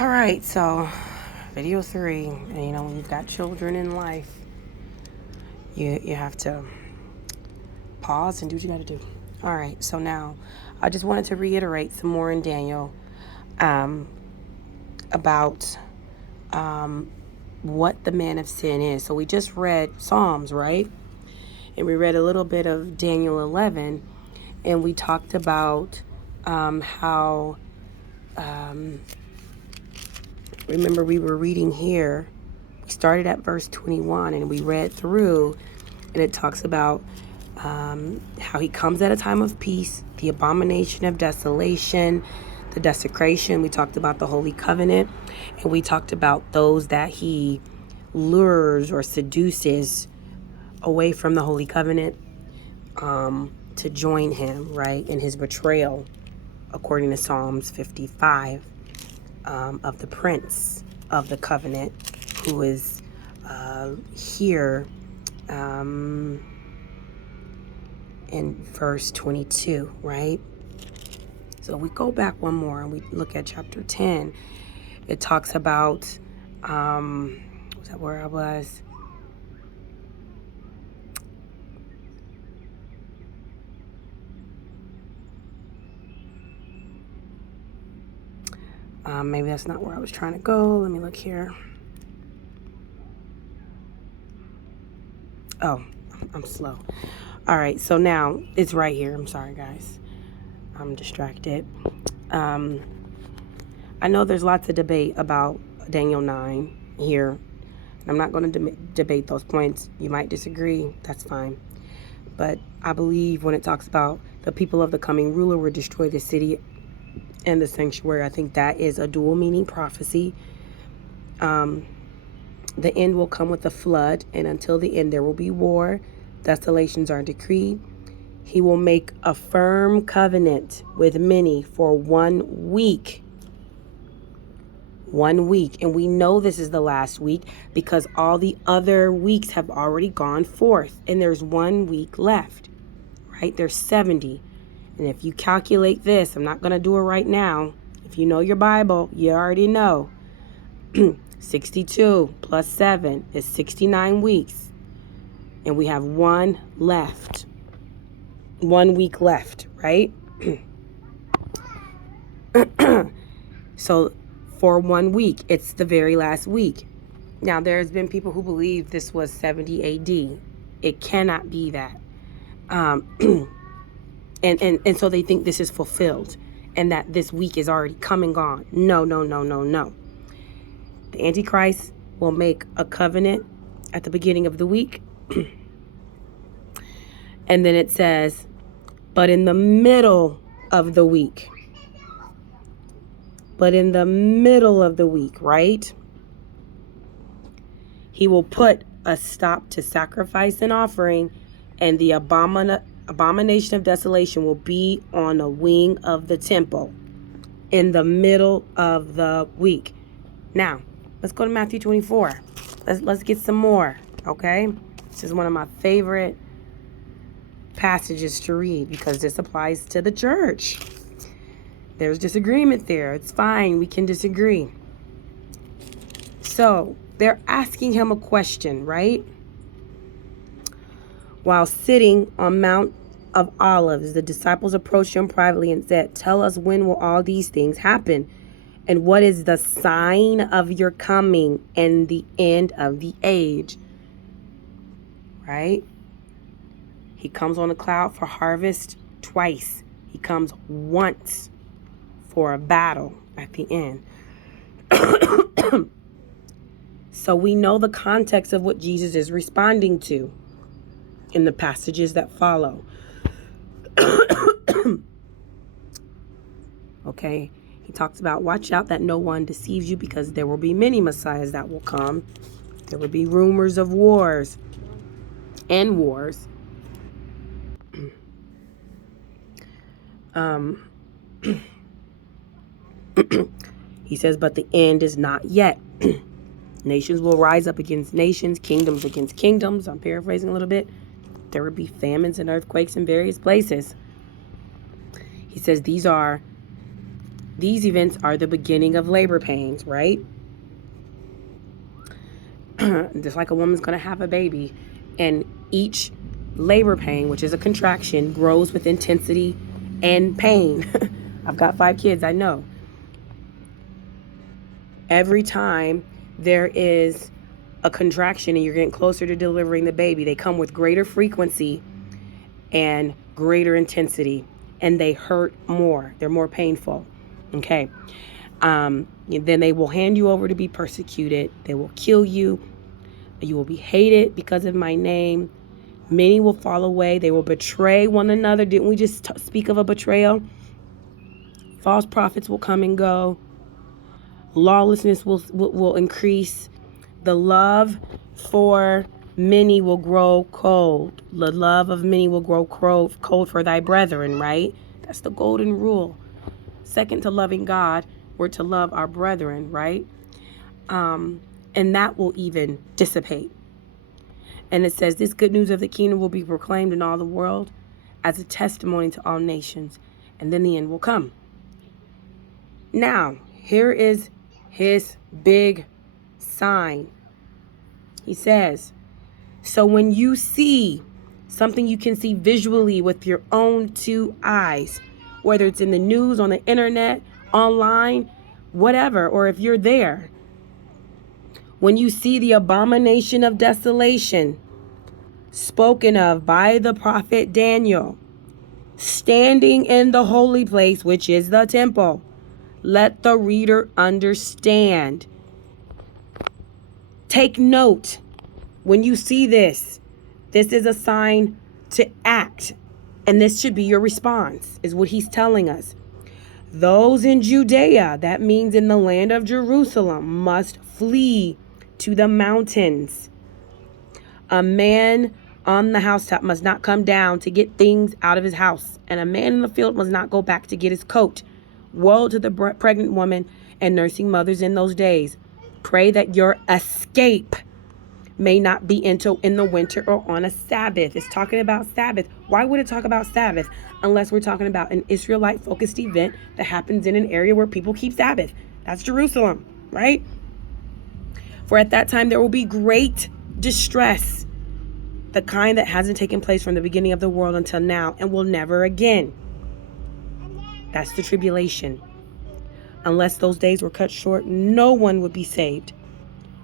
All right, so video 3, and you know, when you've got children in life, you have to pause and do what you got to do. All right, so now I just wanted to reiterate some more in Daniel about what the man of sin is. So we just read Psalms, right? And we read a little bit of Daniel 11, and we talked about how, remember we were reading here, we started at verse 21 and we read through, and it talks about how he comes at a time of peace, the abomination of desolation, the desecration. We talked about the Holy Covenant, and we talked about those that he lures or seduces away from the Holy Covenant to join him, right, in his betrayal, according to Psalms 55, of the prince of the covenant, who is here in verse 22, right? So we go back one more and we look at chapter 10. It talks about, was that where I was? Maybe that's not where I was trying to go. Let me look here. Oh, I'm slow. All right, so now it's right here. I'm sorry, guys. I'm distracted. I know there's lots of debate about Daniel 9 here. I'm not going to debate those points. You might disagree. That's fine. But I believe when it talks about the people of the coming ruler will destroy the city and the sanctuary, I think that is a dual meaning prophecy. The end will come with a flood, and until the end there will be war. Desolations are decreed. He will make a firm covenant with many for 1 week. 1 week. And we know this is the last week because all the other weeks have already gone forth, and there's 1 week left, right? There's 70. And if you calculate this, I'm not going to do it right now. If you know your Bible, you already know. 62 plus 7 is 69 weeks. And we have 1 left. 1 week left, right? So for 1 week, it's the very last week. Now, there's been people who believe this was 70 AD. It cannot be that. And so they think this is fulfilled and that this week is already come and gone. No. The Antichrist will make a covenant at the beginning of the week. And then it says, but in the middle of the week. But in the middle of the week, right? He will put a stop to sacrifice and offering, and the abomination of desolation will be on a wing of the temple in the middle of the week. Now, let's go to Matthew 24. Let's get some more, okay? This is one of my favorite passages to read because this applies to the church. There's disagreement there. It's fine. We can disagree. So, they're asking him a question, right? While sitting on Mount of Olives, the disciples approached him privately and said, tell us, when will all these things happen? And what is the sign of your coming and the end of the age? Right? He comes on a cloud for harvest twice. He comes once for a battle at the end. So we know the context of what Jesus is responding to in the passages that follow. Okay, he talks about, watch out that no one deceives you, because there will be many messiahs that will come. There will be rumors of wars and wars. He says, but the end is not yet. Nations will rise up against nations, kingdoms against kingdoms. I'm paraphrasing a little bit. There will be famines and earthquakes in various places. He says these are These events are the beginning of labor pains, right? Just like a woman's going to have a baby, and each labor pain, which is a contraction, grows with intensity and pain. I've got 5 kids, I know. Every time there is a contraction and you're getting closer to delivering the baby, they come with greater frequency and greater intensity, and they hurt more. They're more painful. Okay. Then they will hand you over to be persecuted. They will kill you. You will be hated because of my name. Many will fall away. They will betray one another. Didn't we just speak of a betrayal? False prophets will come and go. Lawlessness will increase. The love for many will grow cold. The love of many will grow cold for thy brethren, right? That's the golden rule. Second to loving God, we're to love our brethren, right? And that will even dissipate. And it says, this good news of the kingdom will be proclaimed in all the world as a testimony to all nations. And then the end will come. Now, here is his big sign. He says, so when you see something you can see visually with your own 2 eyes, whether it's in the news, on the internet, online, whatever, or if you're there, when you see the abomination of desolation spoken of by the prophet Daniel, standing in the holy place, which is the temple, let the reader understand. Take note. When you see this, this is a sign to act. And this should be your response, is what he's telling us. Those in Judea, that means in the land of Jerusalem, must flee to the mountains. A man on the housetop must not come down to get things out of his house, and a man in the field must not go back to get his coat. Woe to the pregnant woman and nursing mothers in those days. Pray that your escape may not be in the winter or on a Sabbath. It's talking about Sabbath. Why would it talk about Sabbath unless we're talking about an Israelite-focused event that happens in an area where people keep Sabbath? That's Jerusalem, right? For at that time there will be great distress, the kind that hasn't taken place from the beginning of the world until now and will never again. That's the tribulation. Unless those days were cut short, no one would be saved.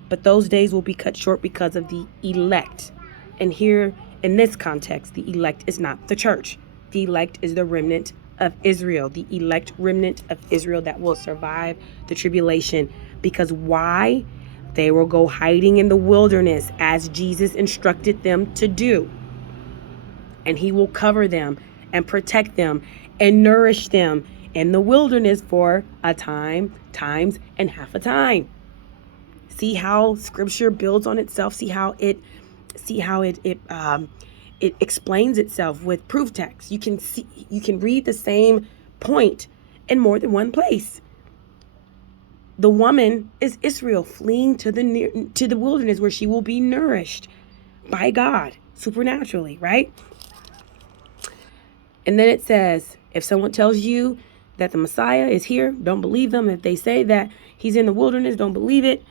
But those days will be cut short because of the elect. And here, in this context, the elect is not the church. The elect is the remnant of Israel, the elect remnant of Israel that will survive the tribulation. Because why? They will go hiding in the wilderness as Jesus instructed them to do. And he will cover them and protect them and nourish them in the wilderness for a time, times, and half a time. See how scripture builds on itself. See how it explains itself with proof text. You can read the same point in more than one place. The woman is Israel fleeing to the wilderness where she will be nourished by God supernaturally, right? And then it says, if someone tells you that the Messiah is here, don't believe them. If they say that he's in the wilderness, don't believe it.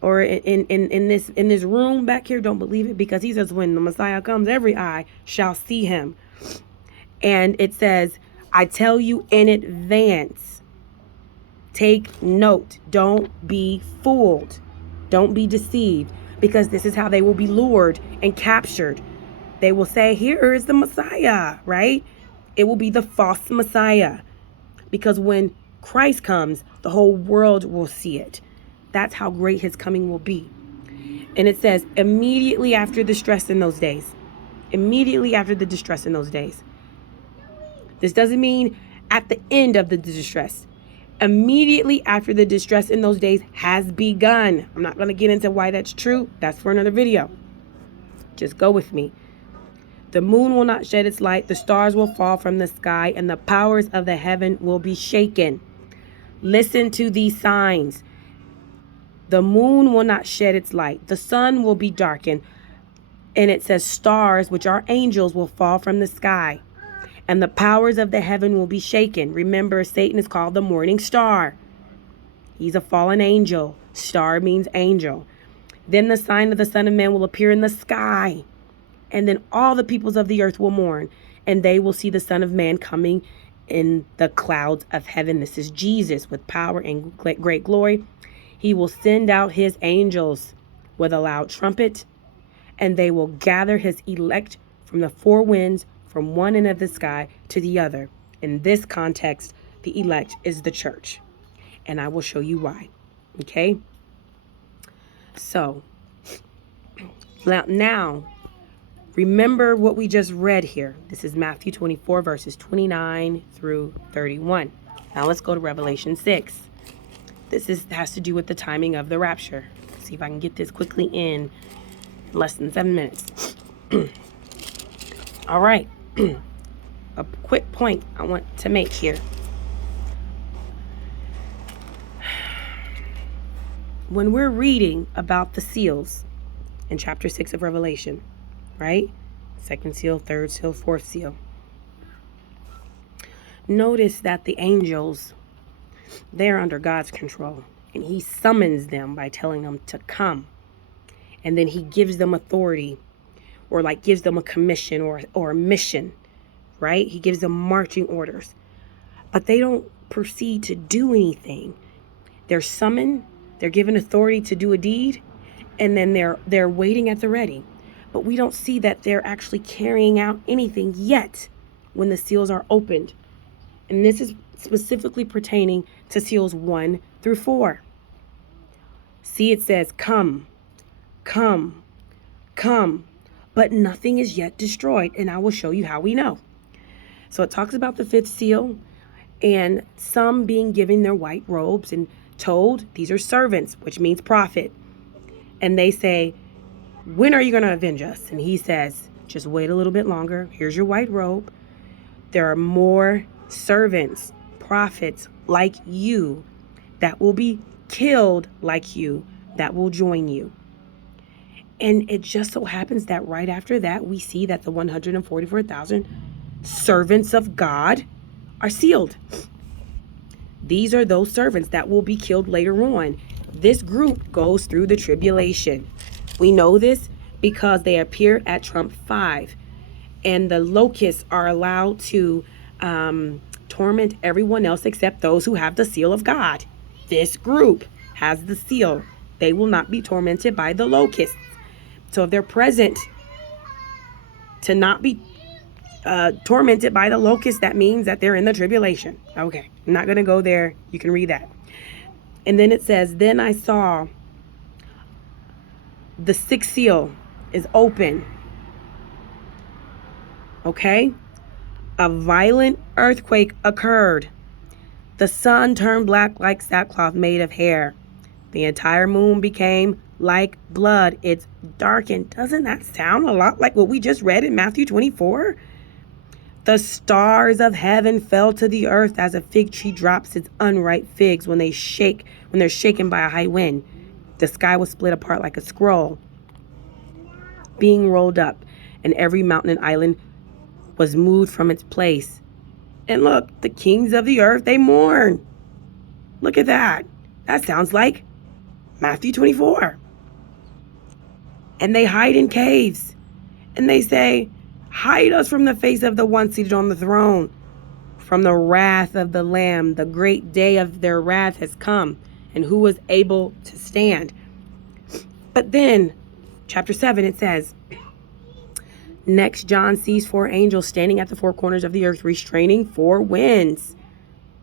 Or in this room back here, don't believe it, because he says when the Messiah comes, every eye shall see him. And it says, I tell you in advance, take note, don't be fooled, don't be deceived, because this is how they will be lured and captured. They will say, here is the Messiah, right? It will be the false Messiah, because when Christ comes, the whole world will see it. That's how great his coming will be. And it says, immediately after the distress in those days. Immediately after the distress in those days. This doesn't mean at the end of the distress. Immediately after the distress in those days has begun. I'm not going to get into why that's true. That's for another video. Just go with me. The moon will not shed its light. The stars will fall from the sky, and the powers of the heaven will be shaken. Listen to these signs. The moon will not shed its light. The sun will be darkened. And it says stars, which are angels, will fall from the sky. and the powers of the heaven will be shaken. Remember, Satan is called the morning star. He's a fallen angel. Star means angel. Then the sign of the Son of Man will appear in the sky, and then all the peoples of the earth will mourn, and they will see the Son of Man coming in the clouds of heaven. This is Jesus with power and great glory. He will send out his angels with a loud trumpet, and they will gather his elect from the four winds, from one end of the sky to the other. In this context, the elect is the church, and I will show you why. Okay? So, now, remember what we just read here. This is Matthew 24, verses 29 through 31. Now let's go to Revelation 6. This has to do with the timing of the rapture. Let's see if I can get this quickly in less than 7 minutes. All right. A quick point I want to make here. When we're reading about the seals in chapter 6 of Revelation, right? Second seal, third seal, fourth seal. Notice that the angels, they're under God's control, and he summons them by telling them to come. And then he gives them authority, or like gives them a commission or a mission, right? He gives them marching orders. But they don't proceed to do anything. They're summoned, they're given authority to do a deed, and then they're waiting at the ready. But we don't see that they're actually carrying out anything yet when the seals are opened. And this is specifically pertaining to seals 1 through 4. See, it says, come, come, come, but nothing is yet destroyed. And I will show you how we know. So it talks about the fifth seal and some being given their white robes and told, these are servants, which means prophet. And they say, when are you going to avenge us? And he says, just wait a little bit longer. Here's your white robe. There are more servants, prophets like you that will be killed like you, that will join you. And it just so happens that right after that, we see that the 144,000 servants of God are sealed. These are those servants that will be killed later on. This group goes through the tribulation. We know this because they appear at trump 5. And the locusts are allowed to torment everyone else except those who have the seal of God. This group has the seal. They will not be tormented by the locusts. So if they're present to not be tormented by the locusts, that means that they're in the tribulation. Okay, I'm not going to go there. You can read that. And then it says, then I saw the sixth seal is open. Okay? A violent earthquake occurred. The sun turned black like sackcloth made of hair. The entire moon became like blood. It's darkened. Doesn't that sound a lot like what we just read in Matthew 24? The stars of heaven fell to the earth as a fig tree drops its unripe figs when they're shaken by a high wind. The sky was split apart like a scroll, being rolled up, and every mountain and island was moved from its place. And look, the kings of the earth, they mourn. Look at that. That sounds like Matthew 24. And they hide in caves. And they say, hide us from the face of the one seated on the throne, from the wrath of the Lamb. The great day of their wrath has come, and who was able to stand? But then, chapter 7, it says, next John sees 4 angels standing at the 4 corners of the earth, restraining 4 winds,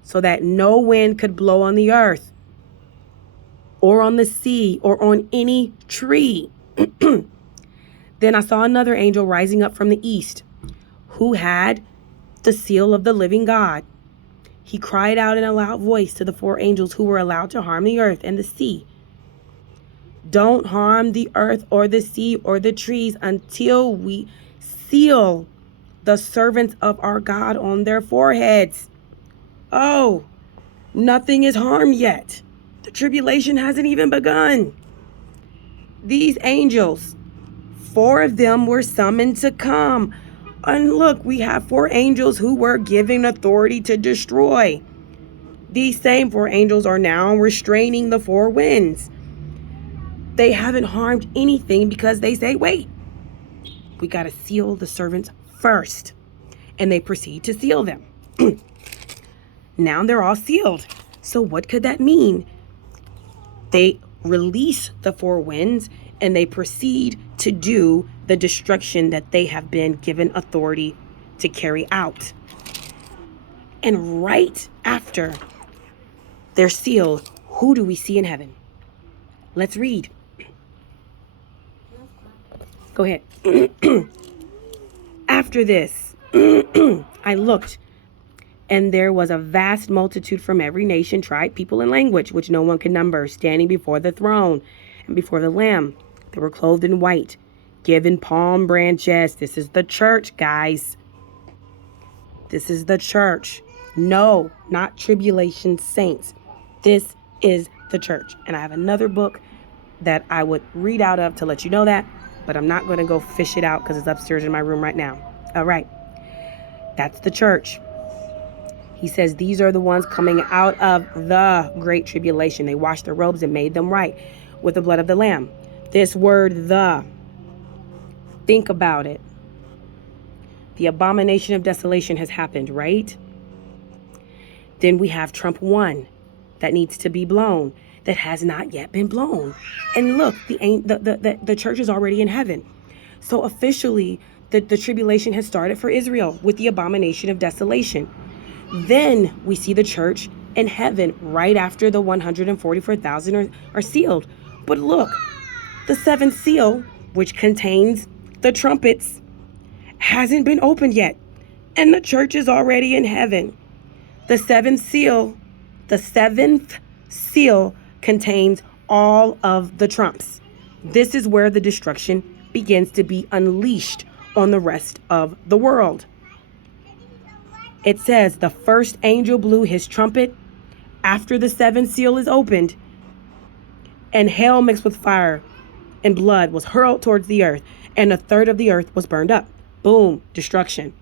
so that no wind could blow on the earth, or on the sea, or on any tree. Then I saw another angel rising up from the east, who had the seal of the living God. He cried out in a loud voice to the 4 angels who were allowed to harm the earth and the sea. Don't harm the earth or the sea or the trees until we seal the servants of our God on their foreheads. Oh, nothing is harmed yet. The tribulation hasn't even begun. These angels, 4 of them were summoned to come. And look, we have 4 angels who were given authority to destroy. These same 4 angels are now restraining the 4 winds. They haven't harmed anything because they say, wait, we got to seal the servants first. And they proceed to seal them. Now they're all sealed. So what could that mean? They release the 4 winds and they proceed to do the destruction that they have been given authority to carry out. And right after they're sealed, who do we see in heaven? Let's read. Go ahead. After this, I looked, and there was a vast multitude from every nation, tribe, people, and language, which no one could number, standing before the throne and before the Lamb. They were clothed in white, given palm branches. This is the church, guys. This is the church. No, not tribulation saints. This is the church. And I have another book that I would read out of to let you know that, but I'm not going to go fish it out because it's upstairs in my room right now. All right. That's the church. He says these are the ones coming out of the great tribulation. They washed their robes and made them white with the blood of the Lamb. This word, the, think about it. The abomination of desolation has happened, right? Then we have trump 1 that needs to be blown, that has not yet been blown. And look, the church is already in heaven. So officially, the tribulation has started for Israel with the abomination of desolation. Then we see the church in heaven right after the 144,000 are sealed. But look, the 7th seal, which contains the trumpets, hasn't been opened yet. And the church is already in heaven. The 7th seal contains all of the trumps. This is where the destruction begins to be unleashed on the rest of the world. It says the first angel blew his trumpet after the 7th seal is opened, and hail mixed with fire and blood was hurled towards the earth, and 1/3 of the earth was burned up. Boom, destruction.